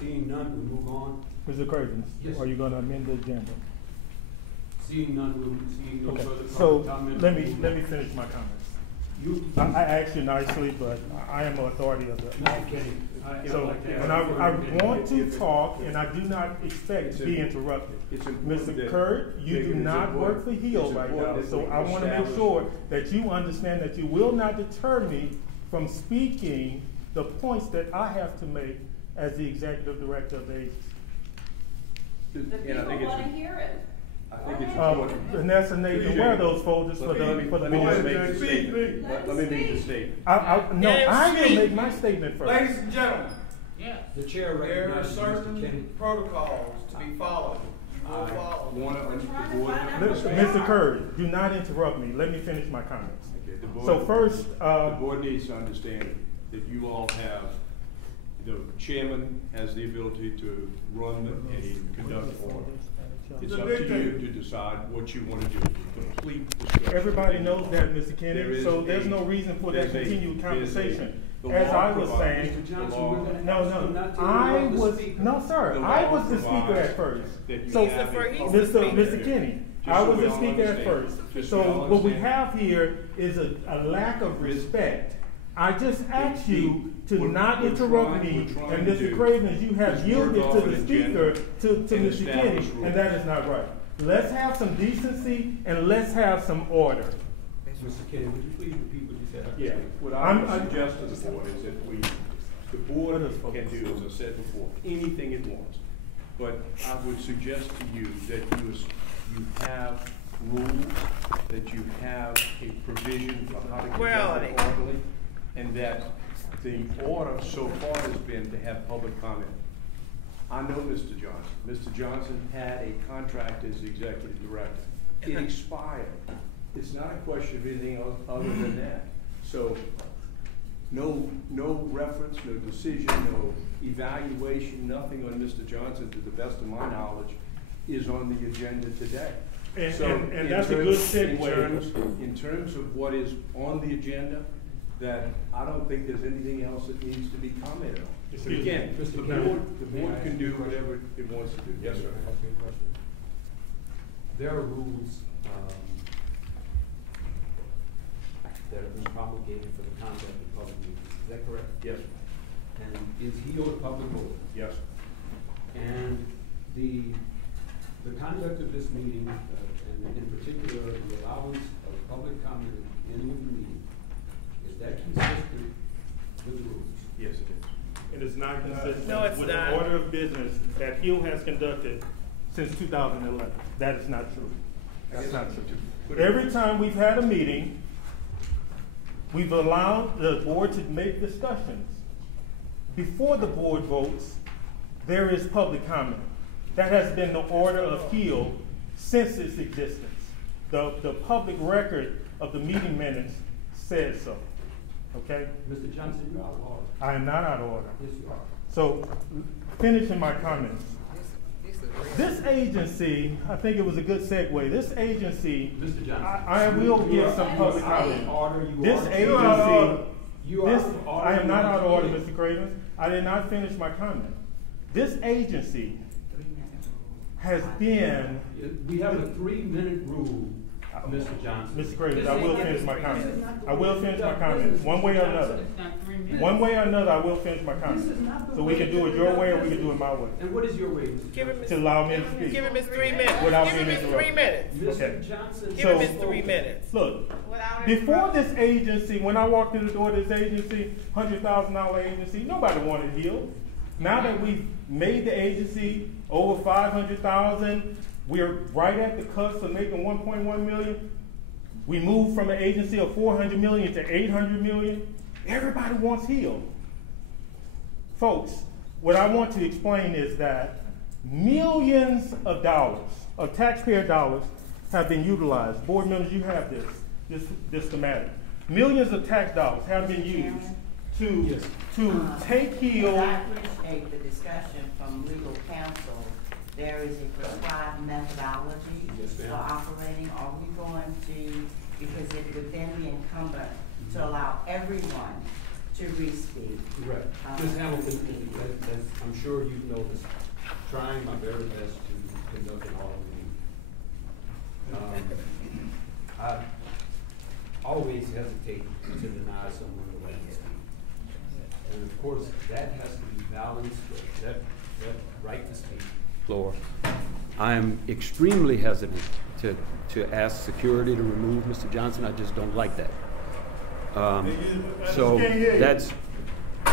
Seeing none, we move on. Mr. Cravens, Yes. are you going to amend the agenda? Seeing none, seeing no Okay. further So comment. let me finish my comments. I asked you nicely, but I am an authority of the. Mr. Kenny, So when I want to talk, and I do not expect to be interrupted. Mr. Kurt, you do not work for HEAL right now, so I want to make sure that you understand that you will not deter me from speaking the points that I have to make as the executive director of the agency. The people want to hear it. I think it's important. Vanessa Nathan, where are those folders for the board? Let me make the statement. Let me make the statement. No, I will make my statement first. Ladies and gentlemen, the chair there are recognizes Mr. Kenny. certain protocols to be followed. You will follow. Mr. Curry, do not interrupt me. Let me finish my comments. Okay, the board, So first, the board needs to understand that you all have, the chairman has the ability to run and conduct order. It's up to you to decide what you want to do. Complete discussion. everybody knows that, Mr. Kennedy, so there's no reason for that continued conversation. As I was saying, Mr. Johnson, we're going to no, sir, I was the speaker at first. So, Mr. Kenny, I was the speaker at first. So what we have here is a lack of respect. I just asked you to not interrupt me, and Mr. Cravens, you have yielded to the speaker, to Mr. Kenny, and that is not right. Let's have some decency and let's have some order. Mr. Kenny, would you please repeat what you said? Yeah, what I would suggest to the board is that the board can do, as I said before, anything it wants. But I would suggest to you that you have rules, that you have a provision for how to conduct it orderly, and that the order so far has been to have public comment. I know Mr. Johnson. Mr. Johnson had a contract as executive director. It expired. It's not a question of anything else other than that. So no reference, no decision, no evaluation, nothing on Mr. Johnson, to the best of my knowledge, is on the agenda today. And that's a good segue. In terms of what is on the agenda, that I don't think there's anything else that needs to be commented on. But again, the board can do whatever it wants to do. Yes, sir. I'll ask you a question. There are rules that have been promulgated for the conduct of public meetings. Is that correct? Yes. And is HEAL a public board? Yes. And the conduct of this meeting, and in particular the allowance of public comment at the end of the meeting, is that consistent with the rules? Yes, it is. It is not consistent with not. the order of business that HEAL has conducted since 2011. That is not true. That's not true. Every time we've had a meeting, we've allowed the board to make discussions. Before the board votes, there is public comment. That has been the order of HEAL since its existence. The public record of the meeting minutes says so. Okay? Mr. Johnson, you're out of order. I am not out of order. Yes, you are. So, finishing my comments. This agency, I think it was a good segue. This agency, Mr. Johnson, I will give some public comment. This agency, I am not out of order, Mr. Cravens. I did not finish my comment. This agency has been. We have a 3-minute rule, Mr. Johnson. Mr. Cravens, I will finish my comment. I will finish my comment. One way or another. One way or another, I will finish my comment. So we can do it your way or we can do it my way. And what is your way, Mr. Johnson? To allow me to speak. Give him his 3 minutes. Without Give him being his 3 minutes. Mr. Johnson, Give him his 3 minutes. Look, before this agency, when I walked in the door of this agency, $100,000 agency, nobody wanted HEAL. Now that we've made the agency over $500,000, we're right at the cusp of making $1.1 million. We moved from an agency of $400 million to $800 million. Everybody wants HEAL. Folks, what I want to explain is that millions of dollars, of taxpayer dollars, have been utilized. Board members, you have this schematic. Millions of tax dollars have been used to take HEAL. I appreciate the discussion from legal counsel. There is a prescribed methodology for operating. Are we going to, because it would then be incumbent to allow everyone to re-speak. Right. Ms. Hamilton, as I'm sure you've noticed, trying my very best to conduct an oral meeting. I always hesitate to deny someone the right to speak. And of course, that has to be balanced, that right to speak. Floor. I am extremely hesitant to ask security to remove Mr. Johnson. I just don't like that. So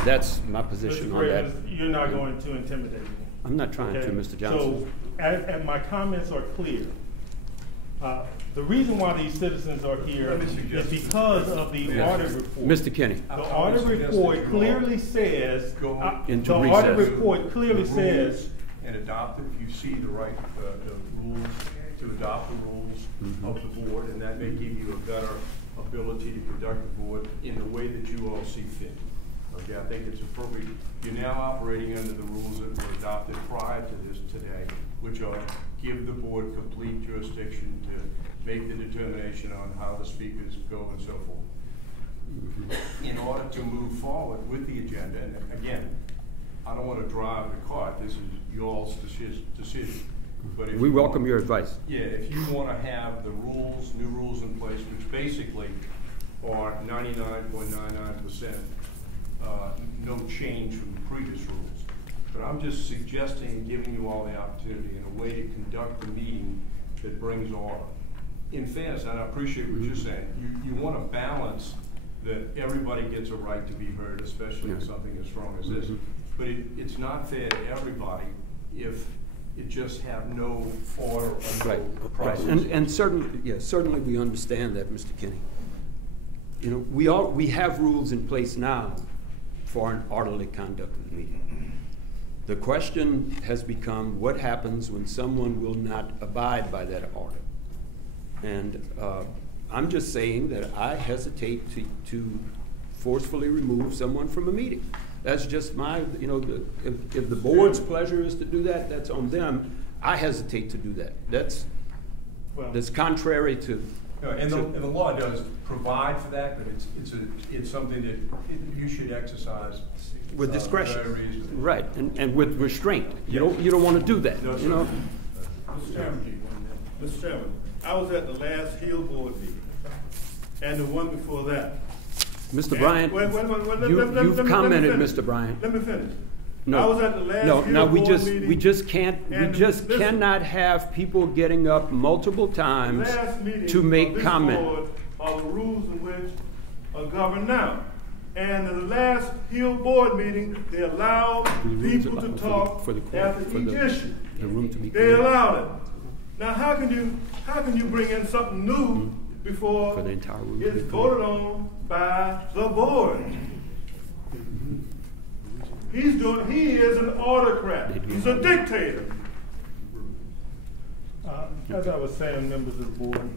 that's my position on that. You're not going to intimidate me. I'm not trying to, Mr. Johnson. So, and my comments are clear. The reason why these citizens are here is because of the audit report. Mr. Kenny. The audit report clearly says, into the recess. audit report clearly says, and adopt it if you see the right the rules, to adopt the rules of the board, and that may give you a better ability to conduct the board in the way that you all see fit. Okay, I think it's appropriate. You're now operating under the rules that were adopted prior to this today, which are give the board complete jurisdiction to make the determination on how the speakers go and so forth. In order to move forward with the agenda, and again, I don't want to drive the cart, this is y'all's decision. But if We welcome your advice. Yeah, if you want to have the rules, new rules in place, which basically are 99.99% no change from the previous rules. But I'm just suggesting, giving you all the opportunity in a way to conduct the meeting that brings order. In fairness, and I appreciate what you're saying, you want to balance that everybody gets a right to be heard, especially in something as strong as this. But it's not fair to everybody if it just have no order or no process. And certainly we understand that, Mr. Kenny. You know, we have rules in place now for an orderly conduct of the meeting. The question has become what happens when someone will not abide by that order. And I'm just saying that I hesitate to forcefully remove someone from a meeting. That's just my, you know, if the board's pleasure is to do that, that's on them. I hesitate to do that. That's contrary to. No, and the law does provide for that, but it's something that you should exercise with discretion, very reasonably. Right, and with restraint. You don't want to do that. No, you know. Mr. Chairman, I was at the last Hill Board meeting, and the one before that. Mr. Bryant, you've commented, Mr. Bryant. Let me finish. No, I was at the last Hill Board meeting, we just cannot have people getting up multiple times to make comment. Are the rules in which are governed now. And in the last Hill Board meeting, they allowed people to talk after each issue. The room to be they allowed it. Now, how can you bring in something new before for the entire room it's voted on by the board? He is an autocrat. He's a dictator. As I was saying, members of the board,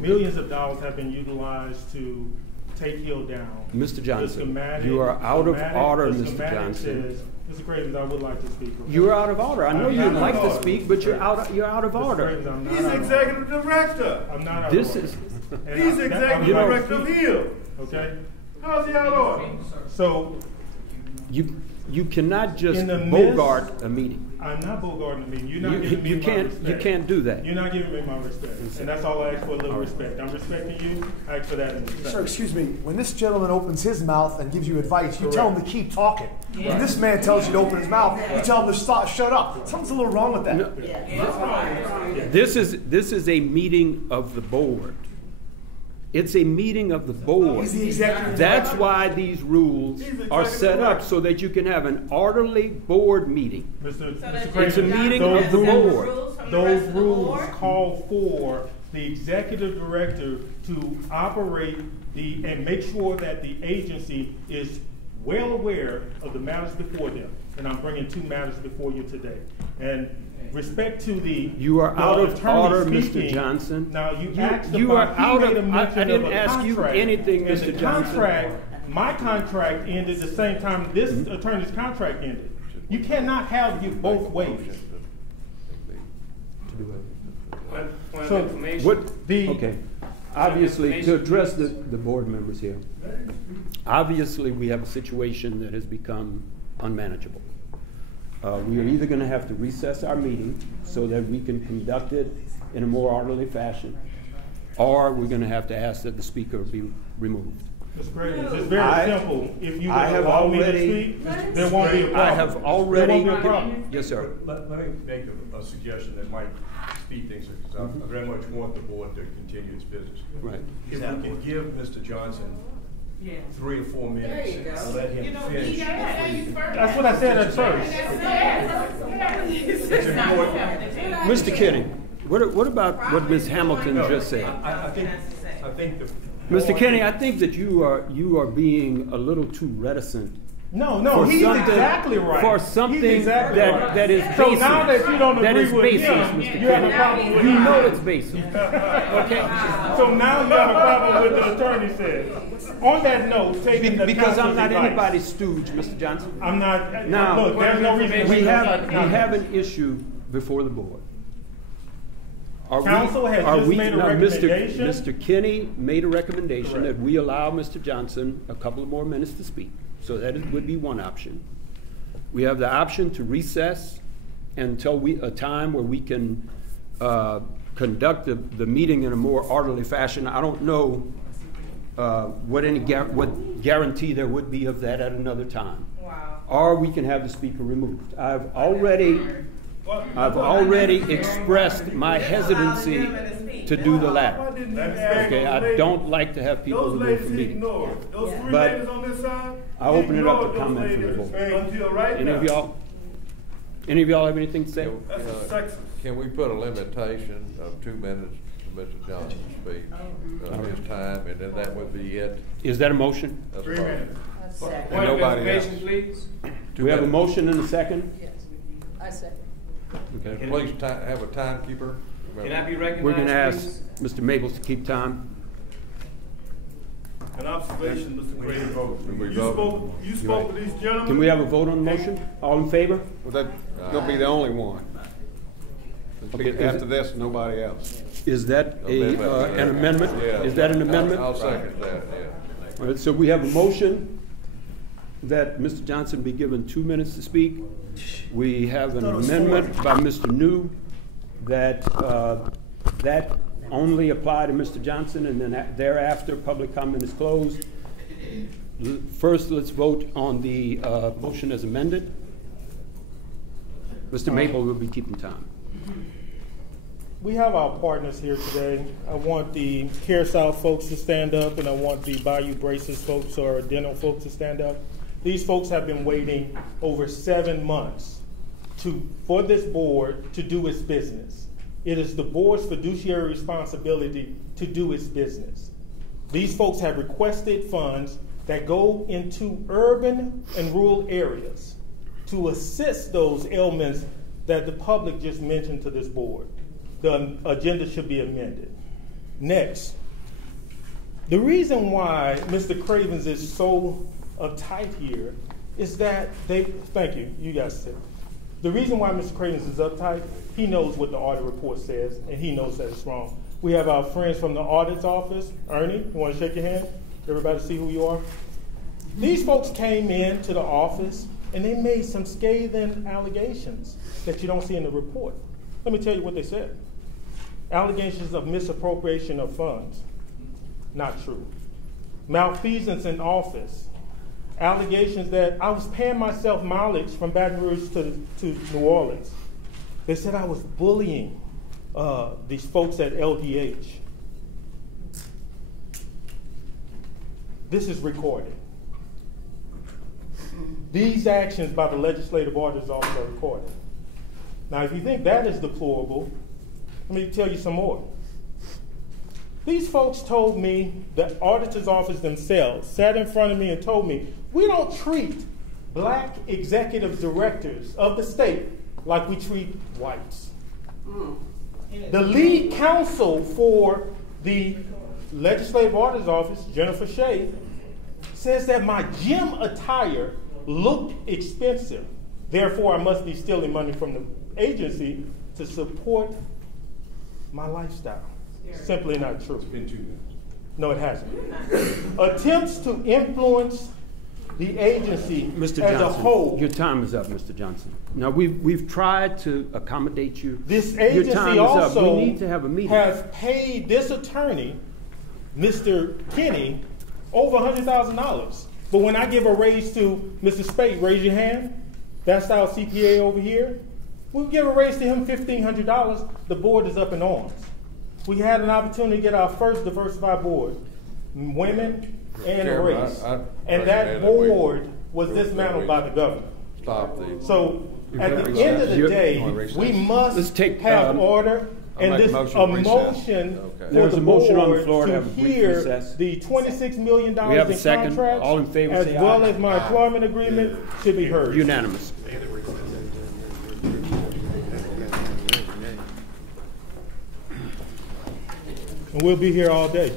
millions of dollars have been utilized to take Hill down. Mr. Johnson, you are out of order, Mr. Johnson. Mr. Cravens, I would like to speak. Okay? You're out of order. I know you'd like to speak, but you're out of order. Cravens, he's executive director. I'm not out of order. He's executive director of Hill. Okay? How's he out of order? So you cannot just bogart a meeting. I'm not bogarting the meeting. You're not giving me my respect. You can't do that. You're not giving me my respect. And that's all I ask for, a little respect. I'm respecting you. I ask for that in respect. Sir, excuse me. When this gentleman opens his mouth and gives you advice, you tell him to keep talking. When this man tells you to open his mouth, you tell him to stop, shut up. Something's a little wrong with that. No. This is a meeting of the board. It's a meeting of the board. He's the executive That's director. why these rules are set up so that you can have an orderly board meeting. Mr. It's a meeting of the board. Those rules call for the executive director to operate and make sure that the agency is well aware of the matters before them. And I'm bringing two matters before you today. And respect to you are out of order, Mr. Johnson. Now you asked you about are out of. I didn't ask you anything, Mr. Johnson. My contract ended the same time this attorney's contract ended. You cannot have it both ways. So what? Okay. obviously, to address the board members here, obviously we have a situation that has become unmanageable. We are either going to have to recess our meeting so that we can conduct it in a more orderly fashion, or we're going to have to ask that the speaker be removed. Mr. President, it's very simple. If you allow me to speak, there won't be a problem. I have already. There won't be a problem. Yes, sir. Let me make a suggestion that might speed things up, because I very much want the board to continue its business. Right. If we can give Mr. Johnson 3 or 4 minutes and let him finish. That's what I said at first. It's important. Mr. Kenny, what about what Ms. Hamilton just said? I think the Mr. Kenny, I think that you are being a little too reticent. No, he's exactly right. For something exactly that is baseless. So now that you don't agree with baseless, him, Mr. you have a Kenny. problem with You him. know it's baseless. Okay? So now you have a problem with the attorney said. On that note, taking the Because I'm counsel's not advice. anybody's stooge, Mr. Johnson. I'm not. Now, Look, there's no reason we to have an issue before the board. Council has just made a recommendation. Mr. Kenny made a recommendation Correct. that we allow Mr. Johnson a couple of more minutes to speak. So that would be one option. We have the option to recess until a time where we can conduct the meeting in a more orderly fashion. I don't know what guarantee there would be of that at another time. Wow. Or we can have the speaker removed. I've already expressed my hesitancy to do the latter. Okay, I don't like to have people removed from meetings. Those 3 But ladies on this side, I'll open it up to ignored those comment from the ladies board. until right Any now. of y'all have anything to say? That's sexist. Can we put a limitation of 2 minutes to Mr. Johnson's speech, his time, and then that would be it? Is that a motion? That's 3 fine. minutes. And nobody else. Please. Do we have a motion and a second? Yes, I second. Okay. Please have a timekeeper. Can I be recognized, We're going to ask please? Mr. Maples to keep time. An observation, Mr. President. vote. You spoke to these gentlemen. Can we have a vote on the motion? All in favor? Well, that's gonna be the only one. Okay, After this, nobody else. Is that an amendment? Yeah. Is that an amendment? I'll second that, yeah. All right, so we have a motion that Mr. Johnson be given 2 minutes to speak. We have an amendment by Mr. New that that only apply to Mr. Johnson, and then thereafter, public comment is closed. First, let's vote on the motion as amended. Mr. Maple will be keeping time. We have our partners here today. I want the Care South folks to stand up, and I want the Bayou Braces folks or dental folks to stand up. These folks have been waiting over 7 months for this board to do its business. It is the board's fiduciary responsibility to do its business. These folks have requested funds that go into urban and rural areas to assist those ailments that the public just mentioned to this board. The agenda should be amended. Next, the reason why Mr. Cravens is so uptight here is that thank you, you guys said. The reason why Mr. Cravens is uptight, he knows what the audit report says, and he knows that it's wrong. We have our friends from the audit's office. Ernie, you want to shake your hand? Everybody see who you are? These folks came into the office, and they made some scathing allegations that you don't see in the report. Let me tell you what they said. Allegations of misappropriation of funds. Not true. Malfeasance in office. Allegations that I was paying myself mileage from Baton Rouge to New Orleans. They said I was bullying these folks at LDH. This is recorded. These actions by the legislative orders office are recorded. Now, if you think that is deplorable, let me tell you some more. These folks told me, the auditor's office themselves sat in front of me and told me, we don't treat black executive directors of the state like we treat whites. The lead counsel for the legislative auditor's office, Jennifer Shea, says that my gym attire looked expensive. Therefore, I must be stealing money from the agency to support my lifestyle. simply not true. It's been 2 minutes. No, it hasn't. Attempts to influence the agency Mr. as Johnson, a whole. your time is up, Mr. Johnson. Now, we've tried to accommodate you. This Your agency time is also up. We need to have a meeting. has paid this attorney, Mr. Kenny, over $100,000. But when I give a raise to Mr. Spate, raise your hand. That's our CPA over here. We give a raise to him $1,500. The board is up in arms. We had an opportunity to get our first diversified board, women and Chairman, race, I and that recommend that we- board was dismantled by the governor. Stop the. So at the end of the day, we must have order, and this a motion Okay. for There's the a motion on the board floor to to have a brief hear recess. the $26 million We have a in second. contracts, All in favor, as say well aye. as my employment agreement, should be heard. Unanimous. And we'll be here all day.